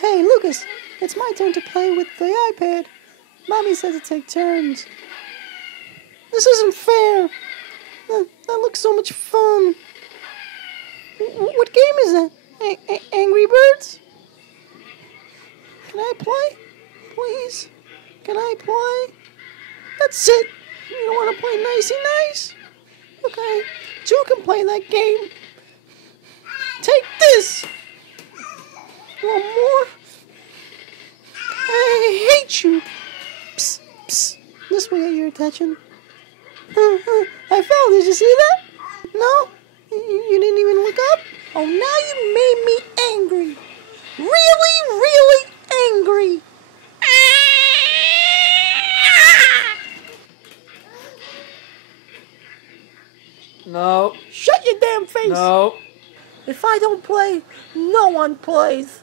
Hey, Lucas, it's my turn to play with the iPad. Mommy said to take turns. This isn't fair. That looks so much fun. What game is that? Angry Birds? Can I play? Please? Can I play? That's it. You don't want to play nicey nice? Okay. Two can play that game. Take this. Want more? I hate you. Psst, psst. This will get your attention. I fell. Did you see that? No? You didn't even look up? Oh, now you made me angry. Really, really angry. No. Shut your damn face. No. If I don't play, no one plays.